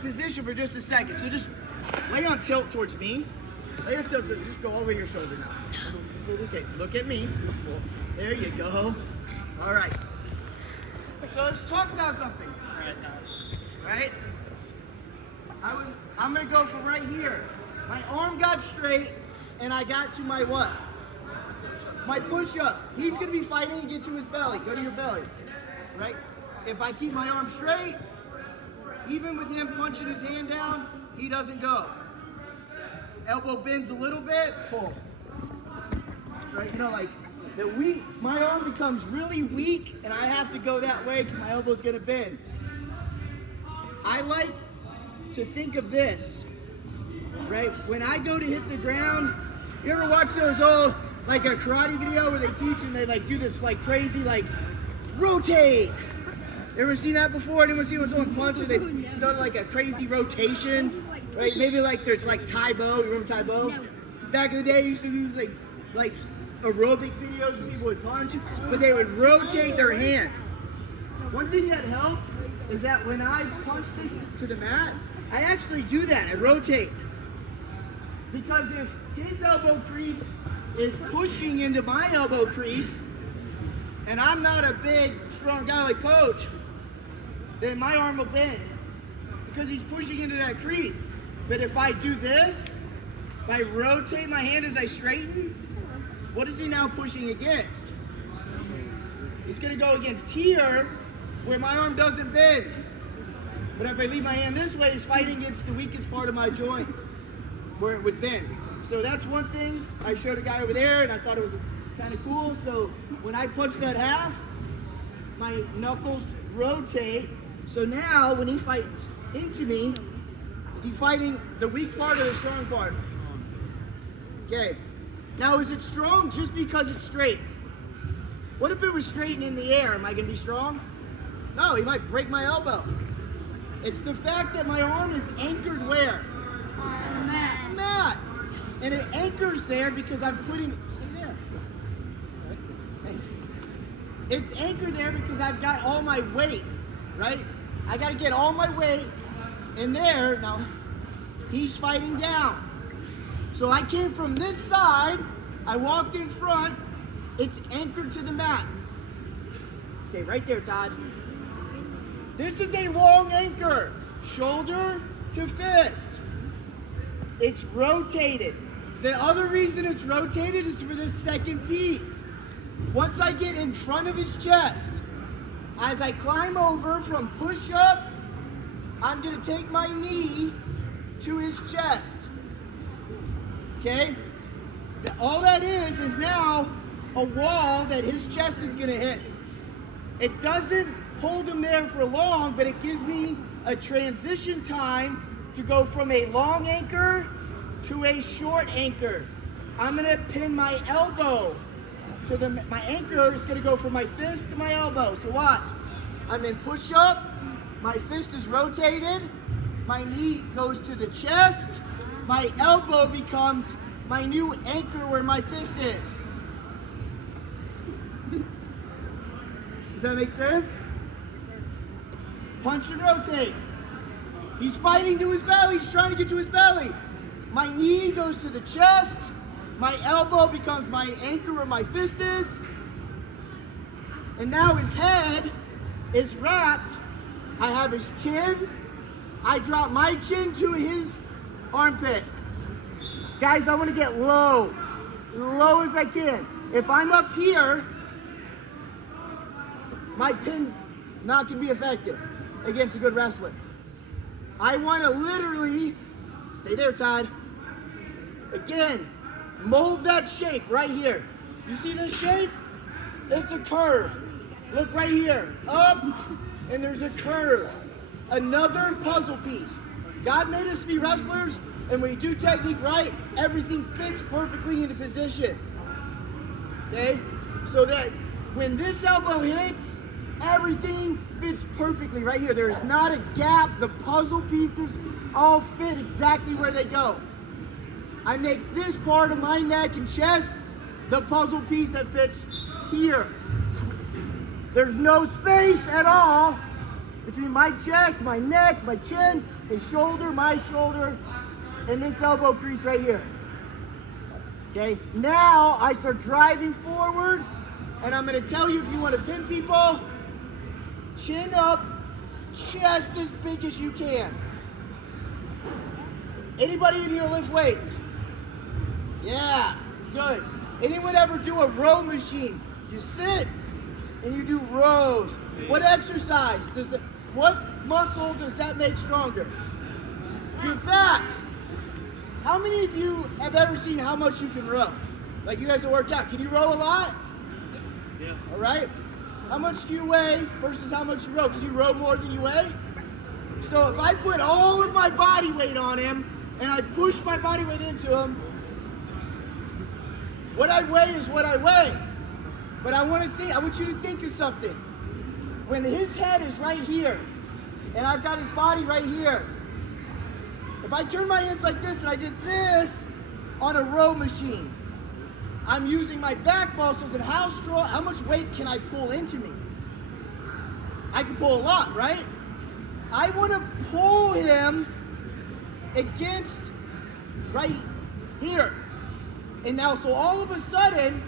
Position for just a second. So just lay on tilt towards me. Lay on tilt. Just go over your shoulder now. Okay, look at me. There you go. All right. So let's talk about something. Right? I'm gonna go from right here. My arm got straight, and I got to my what? My push-up. He's gonna be fighting to get to his belly. Go to your belly. Right? If I keep my arm straight, even with him punching his hand down, he doesn't go. Elbow bends a little bit, pull. Right? You know, like my arm becomes really weak, and I have to go that way because my elbow's gonna bend. I like to think of this, right? When I go to hit the ground, you ever watch those old, like a karate video where they teach and they like do this like crazy, like rotate? Ever seen that before? Anyone seen when someone punches and they do like a crazy rotation? Right? Maybe like there's like Tae Bo. You remember Tae Bo? Back in the day, used to use like aerobic videos where people would punch, but they would rotate their hand. One thing that helped is that when I punch this to the mat, I actually do that. I rotate. Because if his elbow crease is pushing into my elbow crease, and I'm not a big, strong guy like Coach, then my arm will bend because he's pushing into that crease. But if I do this, if I rotate my hand as I straighten, what is he now pushing against? He's going to go against here where my arm doesn't bend. But if I leave my hand this way, he's fighting against the weakest part of my joint where it would bend. So that's one thing I showed a guy over there, and I thought it was kind of cool. So when I punch that half, my knuckles rotate. So now when he fights into me, is he fighting the weak part or the strong part? Okay. Now is it strong just because it's straight? What if it was straight and in the air? Am I going to be strong? No, he might break my elbow. It's the fact that my arm is anchored where? On the mat. Mat. And it anchors there because I'm putting, stay there. Thanks. It's anchored there because I've got all my weight, right? I got to get all my weight in there. Now, he's fighting down. So I came from this side, I walked in front, it's anchored to the mat. Stay right there, Todd. This is a long anchor, shoulder to fist. It's rotated. The other reason it's rotated is for this second piece. Once I get in front of his chest, as I climb over from push-up, I'm gonna take my knee to his chest. Okay? All that is now a wall that his chest is gonna hit. It doesn't hold him there for long, but it gives me a transition time to go from a long anchor to a short anchor. I'm gonna pin my elbow to my anchor is gonna go from my fist to my elbow. So watch. I'm in push-up, my fist is rotated, my knee goes to the chest, my elbow becomes my new anchor where my fist is. Does that make sense? Punch and rotate. He's fighting to his belly. He's trying to get to his belly. My knee goes to the chest. My elbow becomes my anchor where my fist is. And now his head is wrapped. I have his chin. I drop my chin to his armpit. Guys, I want to get low as I can. If I'm up here, my pin's not going to be effective against a good wrestler. I want to literally, stay there, Todd. Again, mold that shape right here. You see this shape? It's a curve. Look right here, up, and there's a curve. Another puzzle piece. God made us to be wrestlers, and when you do technique right, everything fits perfectly into position. Okay? So that when this elbow hits, everything fits perfectly right here. There is not a gap. The puzzle pieces all fit exactly where they go. I make this part of my neck and chest the puzzle piece that fits here. There's no space at all between my chest, my neck, my chin, his shoulder, my shoulder, and this elbow crease right here. Okay, now I start driving forward, and I'm gonna tell you if you want to pin people, chin up, chest as big as you can. Anybody in here lift weights? Yeah, good. Anyone ever do a row machine? You sit and you do rows. What exercise does it, what muscle does that make stronger? Your back. How many of you have ever seen how much you can row? Like you guys that work out. Can you row a lot? Yeah. All right. How much do you weigh versus how much you row? Can you row more than you weigh? So if I put all of my body weight on him and I push my body weight into him, what I weigh is what I weigh. But I want you to think of something. When his head is right here and I've got his body right here, if I turn my hands like this and I did this on a row machine, I'm using my back muscles, and how much weight can I pull into me? I can pull a lot, right? I want to pull him against right here. And now, so all of a sudden,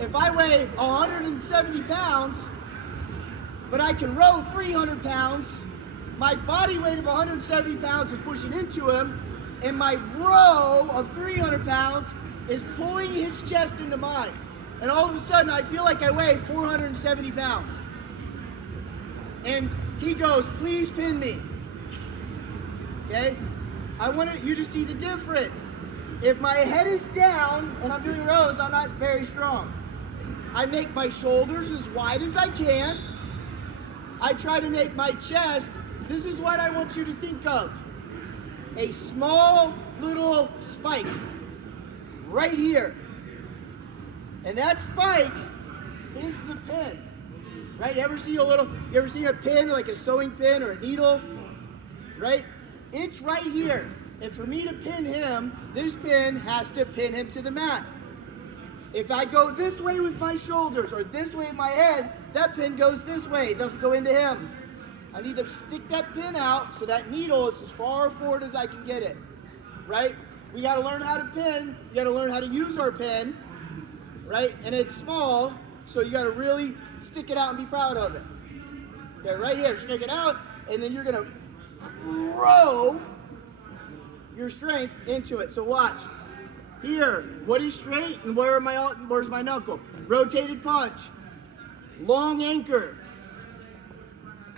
if I weigh 170 pounds, but I can row 300 pounds, my body weight of 170 pounds is pushing into him, and my row of 300 pounds is pulling his chest into mine. And all of a sudden, I feel like I weigh 470 pounds. And he goes, please pin me. Okay? I want you to see the difference. If my head is down and I'm doing rows, I'm not very strong. I make my shoulders as wide as I can. I try to make my chest, this is what I want you to think of. A small little spike right here. And that spike is the pin. Right? You ever seen a pin, like a sewing pin or a needle? Right? It's right here. And for me to pin him, this pin has to pin him to the mat. If I go this way with my shoulders or this way with my head, that pin goes this way. It doesn't go into him. I need to stick that pin out so that needle is as far forward as I can get it. Right? We got to learn how to pin. You got to learn how to use our pin. Right? And it's small, so you got to really stick it out and be proud of it. Okay, right here, stick it out, and then you're going to grow your strength into it. So watch. Here, what is straight and where's my knuckle? Rotated punch. Long anchor.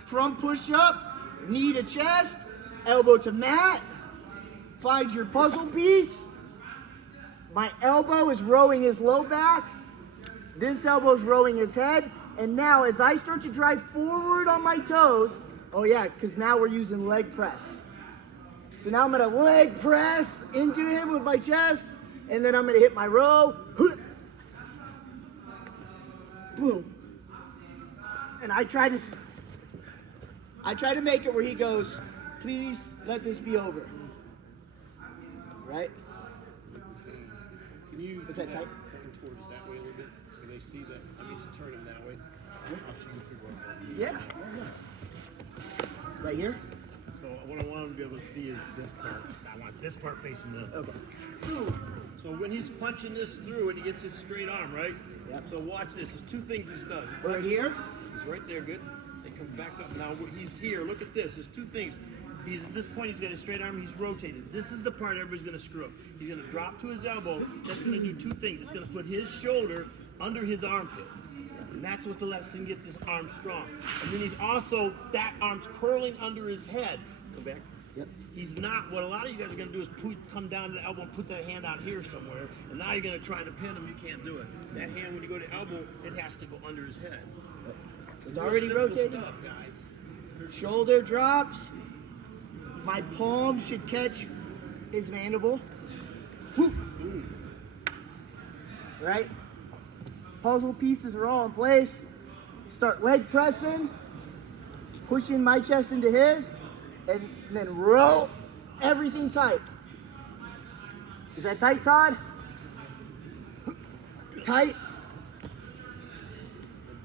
Front push up, knee to chest, elbow to mat. Find your puzzle piece. My elbow is rowing his low back. This elbow is rowing his head. And now as I start to drive forward on my toes, oh yeah, because now we're using leg press. So now I'm going to leg press into him with my chest, and then I'm going to hit my row. Boom. And I try to make it where he goes, please let this be over. Right? Can you Is that tight? back and towards that way a little bit so they see that? I mean, just turn him that way. I'll show you through one. Yeah. Right here? So what I want him to be able to see is this part. I want this part facing the. Okay. So when he's punching this through and he gets his straight arm, right? Yep. So watch this. There's two things this does. He Right punches- here? He's right there, good. They come back up. Now he's here. Look at this. There's two things. He's at this point, he's got his straight arm, he's rotated. This is the part everybody's gonna screw up. He's gonna drop to his elbow. That's gonna do two things. It's gonna put his shoulder under his armpit. And that's what lets him get this arm strong. And then he's also, that arm's curling under his head. Come back. Yep. He's not, what a lot of you guys are going to do is come down to the elbow and put that hand out here somewhere, and now you're going to try to pin him, you can't do it. That hand, when you go to elbow, it has to go under his head. It's already Simple rotated. stuff, guys. Shoulder drops. My palm should catch his mandible. Whoop. Right? Puzzle pieces are all in place. Start leg pressing, pushing my chest into his, and then row everything tight. Is that tight, Todd? Tight.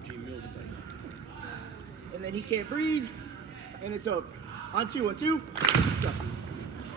G Mills type. And then he can't breathe. and it's over. On two, stop.